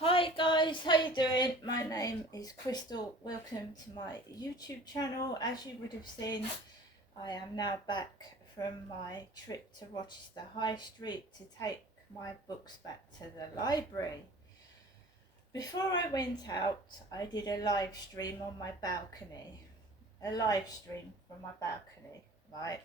Hi guys, how you doing? My name is Crystal. Welcome to my YouTube channel. As you would have seen, I am now back from my trip to Rochester High Street to take my books back to the library. Before I went out, I did a live stream on my balcony. A live stream from my balcony, right?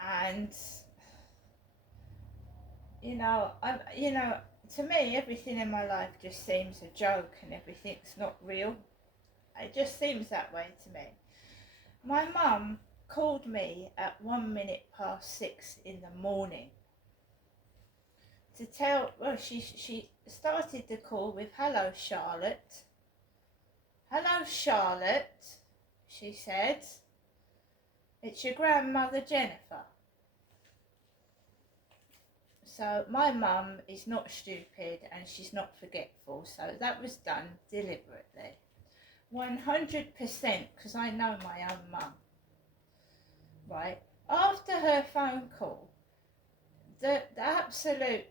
And to me, everything in my life just seems a joke and everything's not real. It just seems that way to me. My mum called me at 1 minute past 6 in the morning to tell, well, she started the call with, "Hello, Charlotte. Hello, Charlotte," she said. "It's your grandmother, Jennifer." So my mum is not stupid and she's not forgetful, so that was done deliberately. 100%, because I know my own mum. Right? After her phone call, the absolute,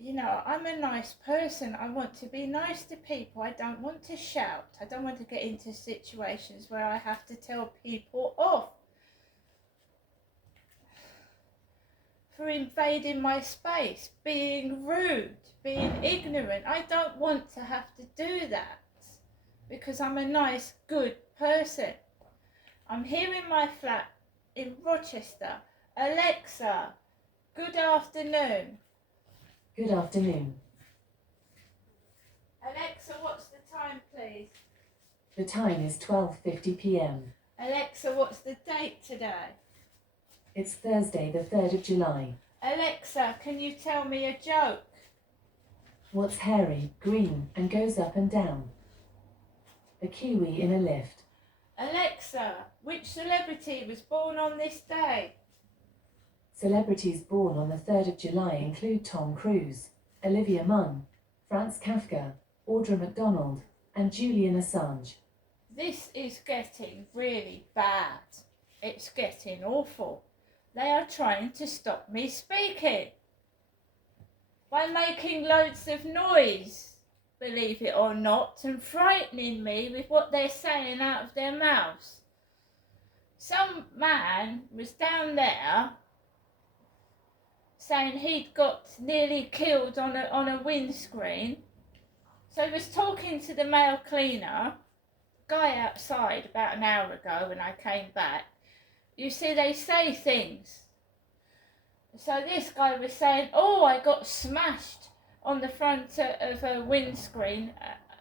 I'm a nice person. I want to be nice to people. I don't want to shout. I don't want to get into situations where I have to tell people off for invading my space, being rude, being ignorant. I don't want to have to do that because I'm a nice, good person. I'm here in my flat in Rochester. Alexa, good afternoon. Good afternoon. Alexa, what's the time, please? The time is 12:50 p.m. Alexa, what's the date today? It's Thursday, the 3rd of July. Alexa, can you tell me a joke? What's hairy, green, and goes up and down? A kiwi in a lift. Alexa, which celebrity was born on this day? Celebrities born on the 3rd of July include Tom Cruise, Olivia Munn, Franz Kafka, Audra McDonald, and Julian Assange. This is getting really bad. It's getting awful. They are trying to stop me speaking by making loads of noise, believe it or not, and frightening me with what they're saying out of their mouths. Some man was down there saying he'd got nearly killed on a windscreen. So he was talking to the male cleaner, guy outside, about an hour ago when I came back. You see, they say things. So this guy was saying, "Oh, I got smashed on the front of a windscreen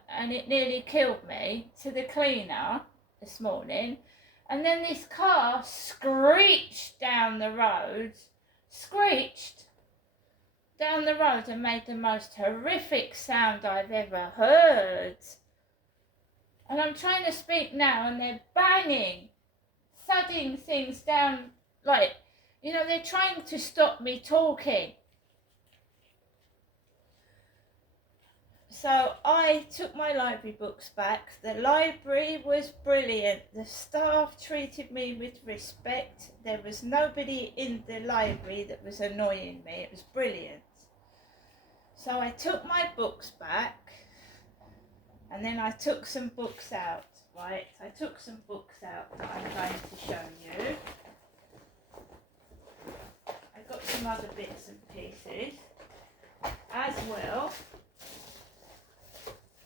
and it nearly killed me," to the cleaner this morning. And then this car screeched down the road and made the most horrific sound I've ever heard. And I'm trying to speak now and they're banging, thudding things down, like, they're trying to stop me talking. So I took my library books back. The library was brilliant. The staff treated me with respect. There was nobody in the library that was annoying me. It was brilliant. So I took my books back and then I took some books out, right? I took some books out that I'm going to show you. I got some other bits and pieces as well.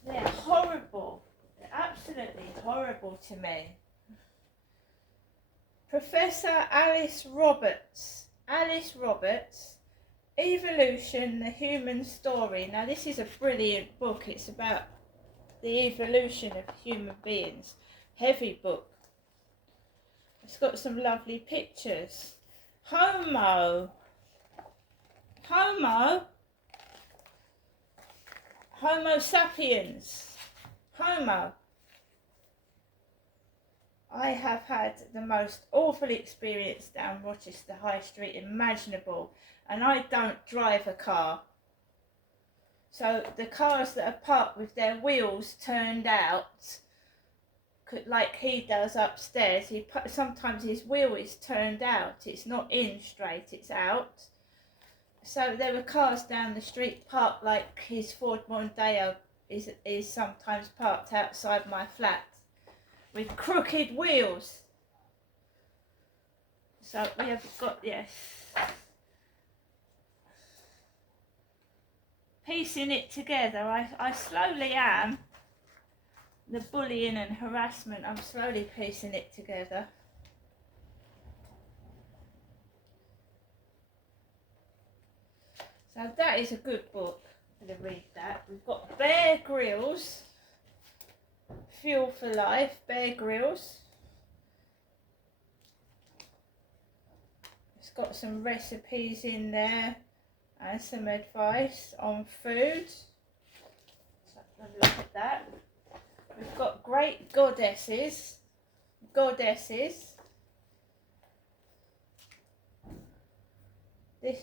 They're horrible. They're absolutely horrible to me. Professor Alice Roberts, Evolution, the Human Story. Now this is a brilliant book. It's about the evolution of human beings. Heavy book. It's got some lovely pictures. Homo sapiens. Homo. I have had the most awful experience down Rochester High Street imaginable, and I don't drive a car. So the cars that are parked with their wheels turned out, like he does upstairs, sometimes his wheel is turned out. It's not in straight, it's out. So there were cars down the street parked like his Ford Mondeo is sometimes parked outside my flat with crooked wheels. So we have got, yes, piecing it together. I slowly am. The bullying and harassment, I'm slowly piecing it together. So that is a good book. I'm going to read that. We've got Bear Grylls, Fuel for Life, Bear Grylls. It's got some recipes in there and some advice on food. So have a look at that. We've got Great Goddesses. This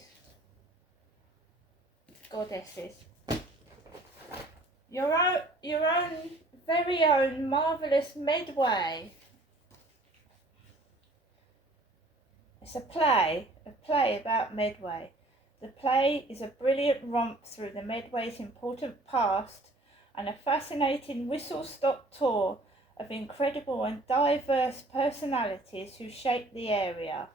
Goddesses. Your own very own marvellous Medway. It's a play about Medway. The play is a brilliant romp through the Medway's important past and a fascinating whistle-stop tour of incredible and diverse personalities who shaped the area.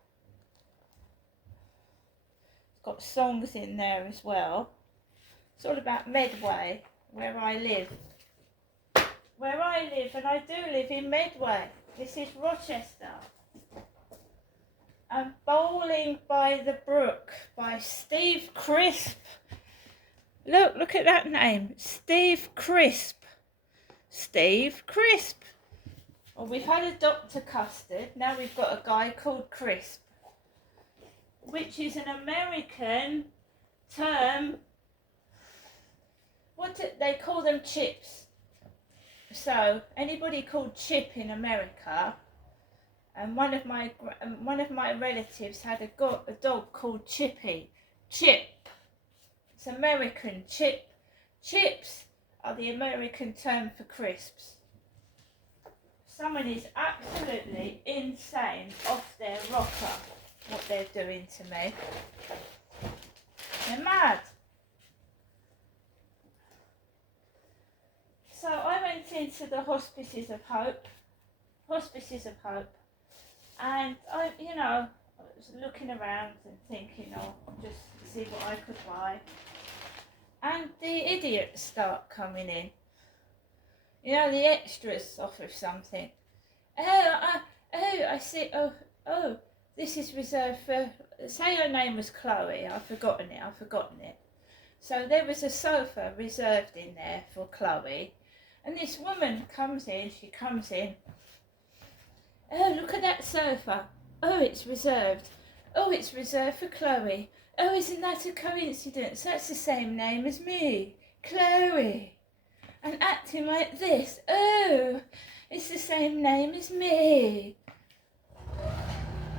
It's got songs in there as well. It's all about Medway, where I live. And I do live in Medway. This is Rochester. And Bowling by the Brook by Steve Crisp. Look at that name, Steve Crisp. Steve Crisp. Well, we've had a Dr. Custard, now we've got a guy called Crisp, which is an American term. They call them chips. So anybody called Chip in America, and one of my relatives had a dog called Chippy. Chip. It's American. Chip. Chips are the American term for crisps. Someone is absolutely insane off their rocker, what they're doing to me. They're mad. So I went into the Hospices of Hope, and I was looking around and thinking, just see what I could buy. And the idiots start coming in. The extras offer something. I see. Oh, this is reserved for. Say her name was Chloe. I've forgotten it. So there was a sofa reserved in there for Chloe. And this woman comes in. Oh, look at that sofa. Oh, it's reserved. Oh, it's reserved for Chloe. Oh, isn't that a coincidence? That's the same name as me, Chloe. And acting like this. Oh, it's the same name as me.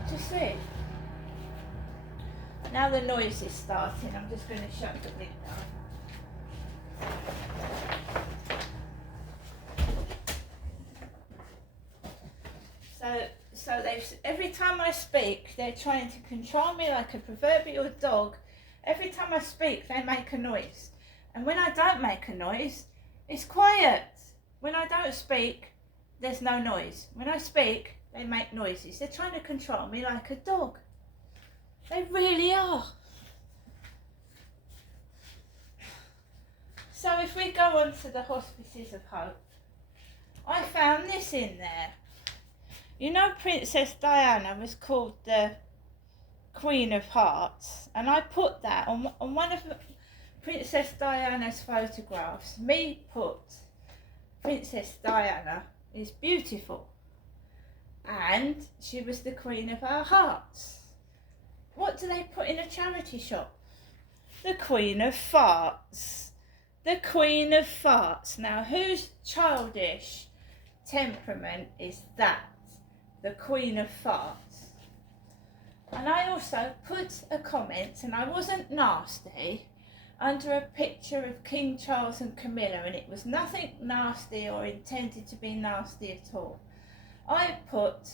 Do you see? Now the noise is starting. I'm just going to shut the window. So every time I speak, they're trying to control me like a proverbial dog. Every time I speak, they make a noise. And when I don't make a noise, it's quiet. When I don't speak, there's no noise. When I speak, they make noises. They're trying to control me like a dog. They really are. So if we go on to the Hospices of Hope, I found this in there. Princess Diana was called the Queen of Hearts, and I put that on one of Princess Diana's photographs. Me put Princess Diana is beautiful, and she was the Queen of our hearts. What do they put in a charity shop? The Queen of Farts. The Queen of Farts. Now, whose childish temperament is that? The Queen of Farts. And I also put a comment, and I wasn't nasty, under a picture of King Charles and Camilla, and it was nothing nasty or intended to be nasty at all. I put,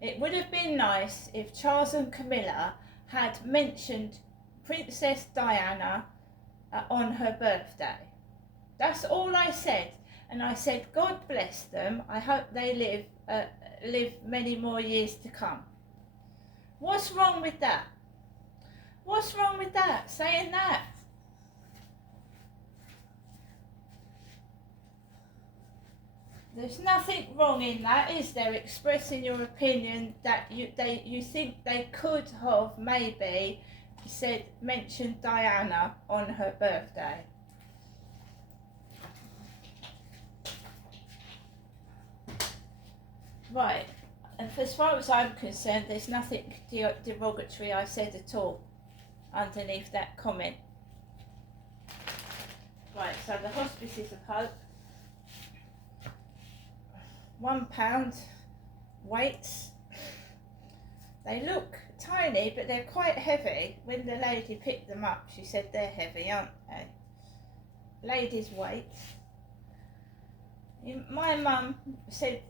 it would have been nice if Charles and Camilla had mentioned Princess Diana on her birthday. That's all I said. And I said, God bless them. I hope they live many more years to come. What's wrong with that? What's wrong with that? Saying that? There's nothing wrong in that, is there? Expressing your opinion that you think they could have maybe mentioned Diana on her birthday. Right. And as far as I'm concerned, there's nothing derogatory I said at all underneath that comment. Right, so the Hospices of Hope. £1 weights. They look tiny, but they're quite heavy. When the lady picked them up, she said they're heavy, aren't they? Ladies' weights. My mum said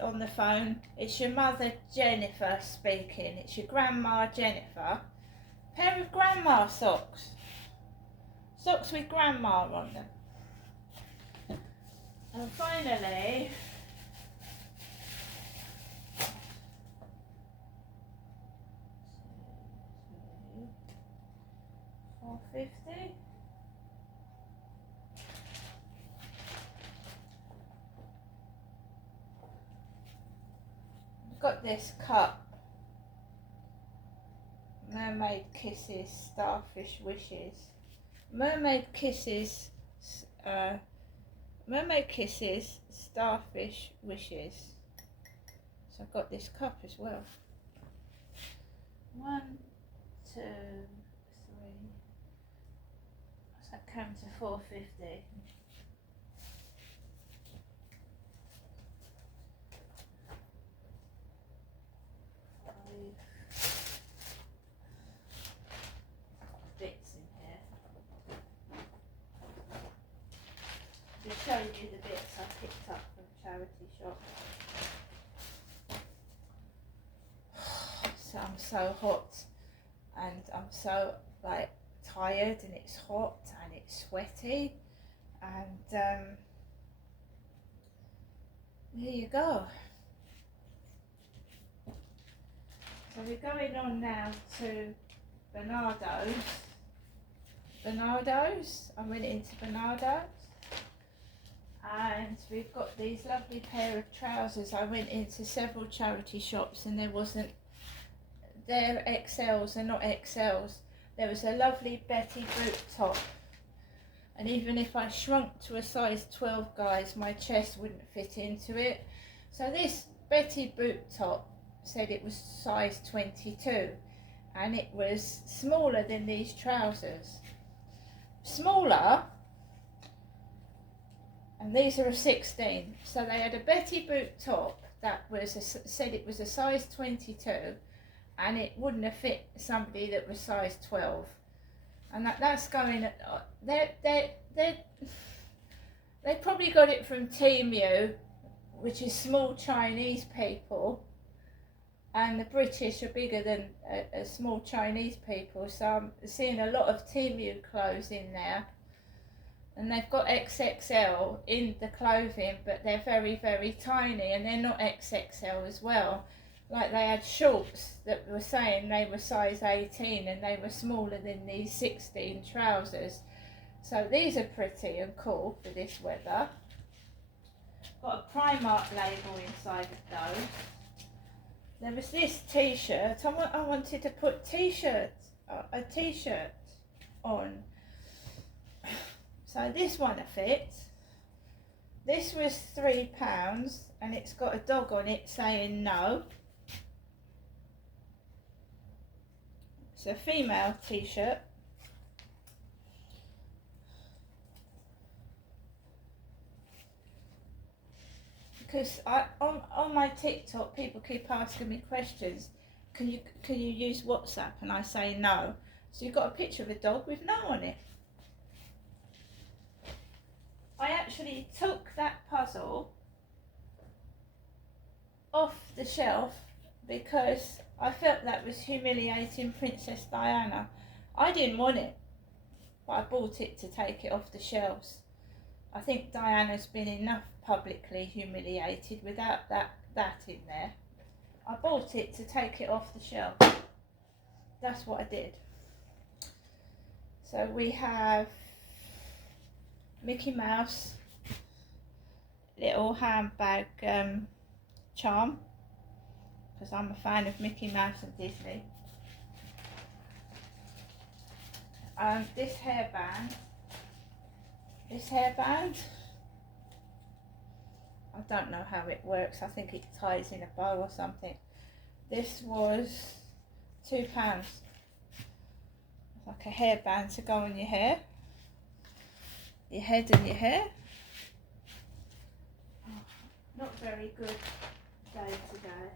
on the phone, it's your mother Jennifer speaking. It's your grandma Jennifer. Pair of grandma socks. Socks with grandma on them. And finally, £4.50. Got this cup. Mermaid Kisses, Starfish Wishes. Mermaid Kisses, Starfish Wishes. So I've got this cup as well. 1, 2, 3. So that comes to £4.50. Bits in here. Just showing you the bits I picked up from charity shop. So I'm so hot and I'm so tired, and it's hot and it's sweaty, and there you go. So we're going on now to Bernardo's. I went into Bernardo's and we've got these lovely pair of trousers. I went into several charity shops and they're XLs, they're not XLs. There was a lovely Betty boot top, and even if I shrunk to a size 12, guys, my chest wouldn't fit into it. So this Betty boot top said it was size 22, and it was smaller than these trousers. Smaller, and these are a 16. So they had a Betty boot top that said it was a size 22, and it wouldn't have fit somebody that was size 12. And that's going at, they probably got it from Temu, which is small Chinese people, and the British are bigger than a small Chinese people, so I'm seeing a lot of Temu clothes in there, and they've got XXL in the clothing, but they're very, very tiny, and they're not XXL as well. Like they had shorts that were saying they were size 18 and they were smaller than these 16 trousers. So these are pretty and cool for this weather. Got a Primark label inside of those. There was this t-shirt. I wanted to put a t-shirt on. So this one fits. This was £3 and it's got a dog on it saying no. It's a female t-shirt. Because on my TikTok, people keep asking me questions. Can you use WhatsApp? And I say no. So you've got a picture of a dog with no on it. I actually took that puzzle off the shelf because I felt that was humiliating Princess Diana. I didn't want it, but I bought it to take it off the shelves. I think Diana's been enough publicly humiliated without that in there. I bought it to take it off the shelf. That's what I did. So we have Mickey Mouse little handbag charm, because I'm a fan of Mickey Mouse and Disney. This hairband, I don't know how it works. I think it ties in a bow or something. This was £2. It's like a hairband to go on your hair, your head and your hair. Oh, not very good day today.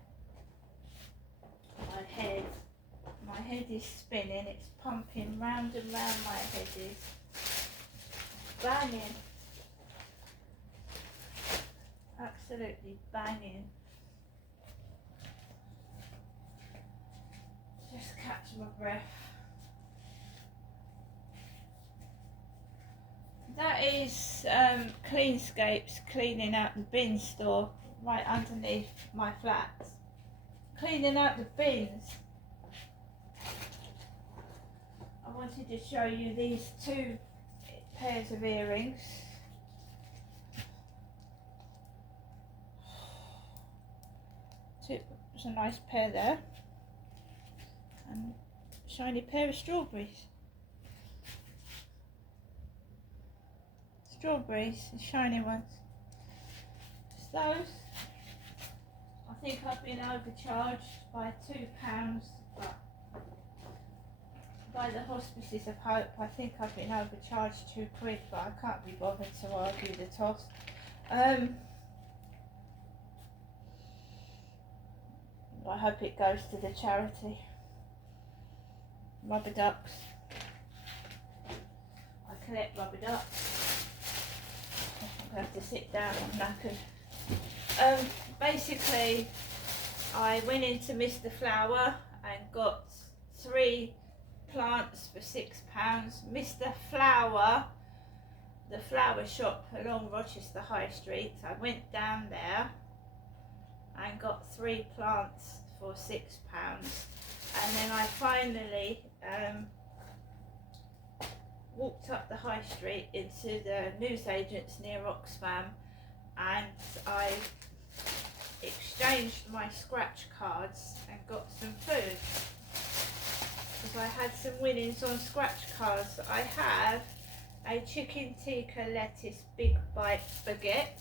My head is spinning. It's pumping round and round. My head is banging. Absolutely banging. Just catch my breath. That is Cleanscapes cleaning out the bin store right underneath my flats. Cleaning out the bins. I wanted to show you these 2 pairs of earrings. There's a nice pair there, and a shiny pair of strawberries. Strawberries, the shiny ones. Just those. I think I've been overcharged by £2, but by the Hospices of Hope, I think I've been overcharged £2, but I can't be bothered to argue the toss. I hope it goes to the charity. Rubber ducks. I collect rubber ducks. I'm going to have to sit down, I'm knackered. Basically, I went into Mr. Flower and got 3 plants for £6. Mr. Flower, the flower shop along Rochester High Street, I went down there and got 3 plants for £6, and then I finally walked up the high street into the newsagents near Oxfam, and I exchanged my scratch cards and got some food, because I had some winnings on scratch cards. I have a chicken tikka lettuce big bite baguette,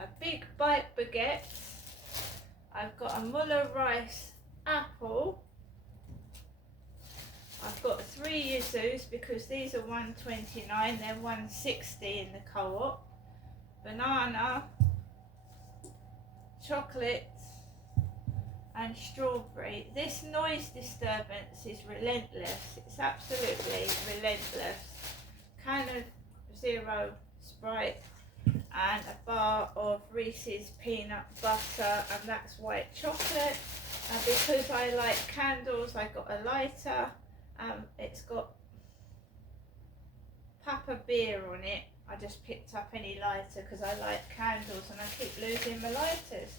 a big bite baguette. I've got a Muller rice apple. I've got 3 yuzus, because these are £1.29, they're £1.60 in the co-op. Banana, chocolate and strawberry. This noise disturbance is relentless. It's absolutely relentless. Can of Zero Sprite and a bar of Reese's peanut butter, and that's white chocolate. And because I like candles, I got a lighter. It's got Papa beer on it. I just picked up any lighter because I like candles and I keep losing my lighters.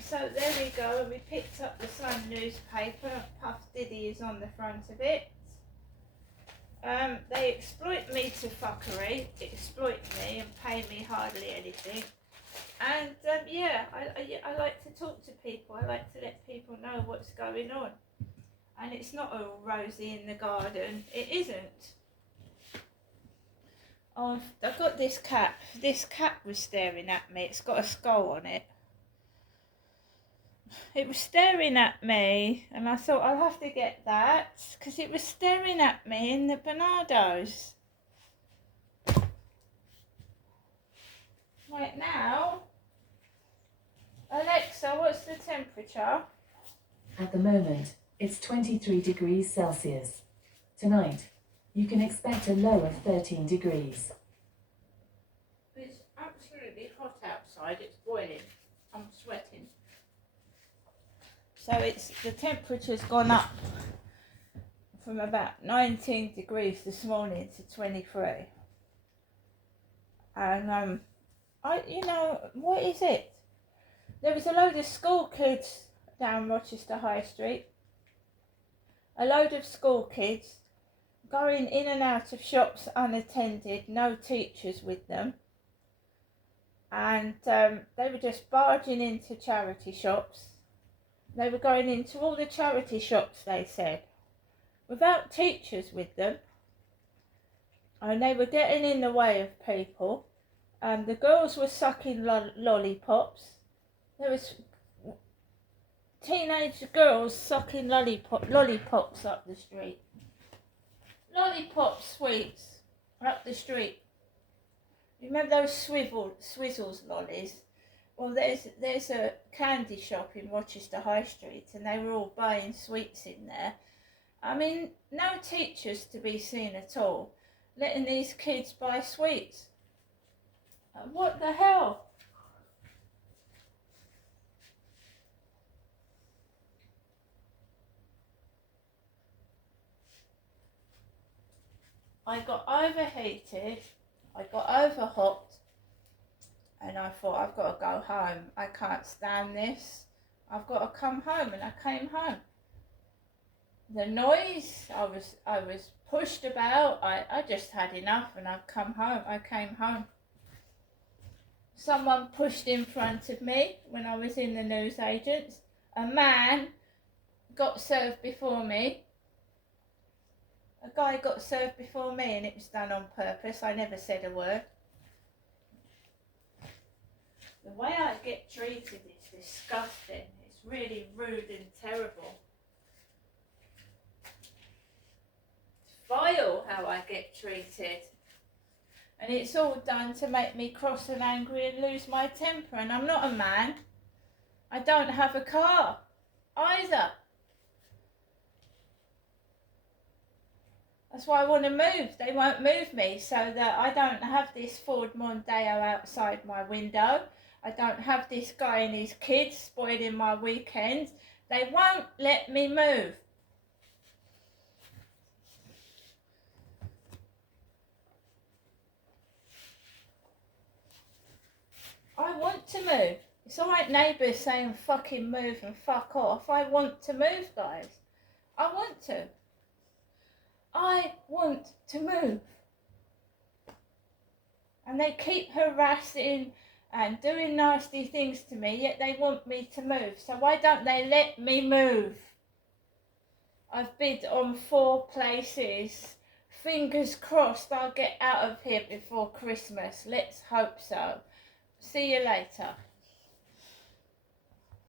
So there we go, and we picked up the Sun newspaper. Puff Diddy is on the front of it. They exploit me to fuckery, exploit me and pay me hardly anything. And yeah, I like to talk to people. I like to let people know what's going on. And it's not all rosy in the garden. It isn't. I've got this cap. This cat was staring at me. It's got a skull on it. It was staring at me, and I thought I'll have to get that, because it was staring at me in the Bernardo's. Right now, Alexa, what's the temperature? At the moment, it's 23 degrees Celsius. Tonight, you can expect a low of 13 degrees. It's absolutely hot outside. It's boiling. I'm sweating. So the temperature's gone up from about 19 degrees this morning to 23. And what is it? There was a load of school kids down Rochester High Street. A load of school kids going in and out of shops unattended, no teachers with them. And they were just barging into charity shops. They were going into all the charity shops, they said, without teachers with them. And they were getting in the way of people. And the girls were sucking lollipops. There was teenage girls sucking lollipops up the street. Lollipop sweets up the street. Remember those swizzles lollies? Well, there's a candy shop in Rochester High Street, and they were all buying sweets in there. I mean, no teachers to be seen at all, letting these kids buy sweets. What the hell? I got overheated, I got overhot, and I thought, I've got to go home. I can't stand this. I've got to come home, and I came home. The noise, I was pushed about. I just had enough, and I've come home. I came home. Someone pushed in front of me when I was in the newsagents. A man got served before me. A guy got served before me, and it was done on purpose. I never said a word. The way I get treated is disgusting. It's really rude and terrible. It's vile how I get treated. And it's all done to make me cross and angry and lose my temper. And I'm not a man. I don't have a car either. That's why I want to move. They won't move me, so that I don't have this Ford Mondeo outside my window. I don't have this guy and his kids spoiling my weekends. They won't let me move. I want to move. It's alright neighbours saying fucking move and fuck off. I want to move, guys. I want to. I want to move. And they keep harassing and doing nasty things to me, yet they want me to move. So why don't they let me move? I've bid on 4 places. Fingers crossed I'll get out of here before Christmas. Let's hope so. See you later.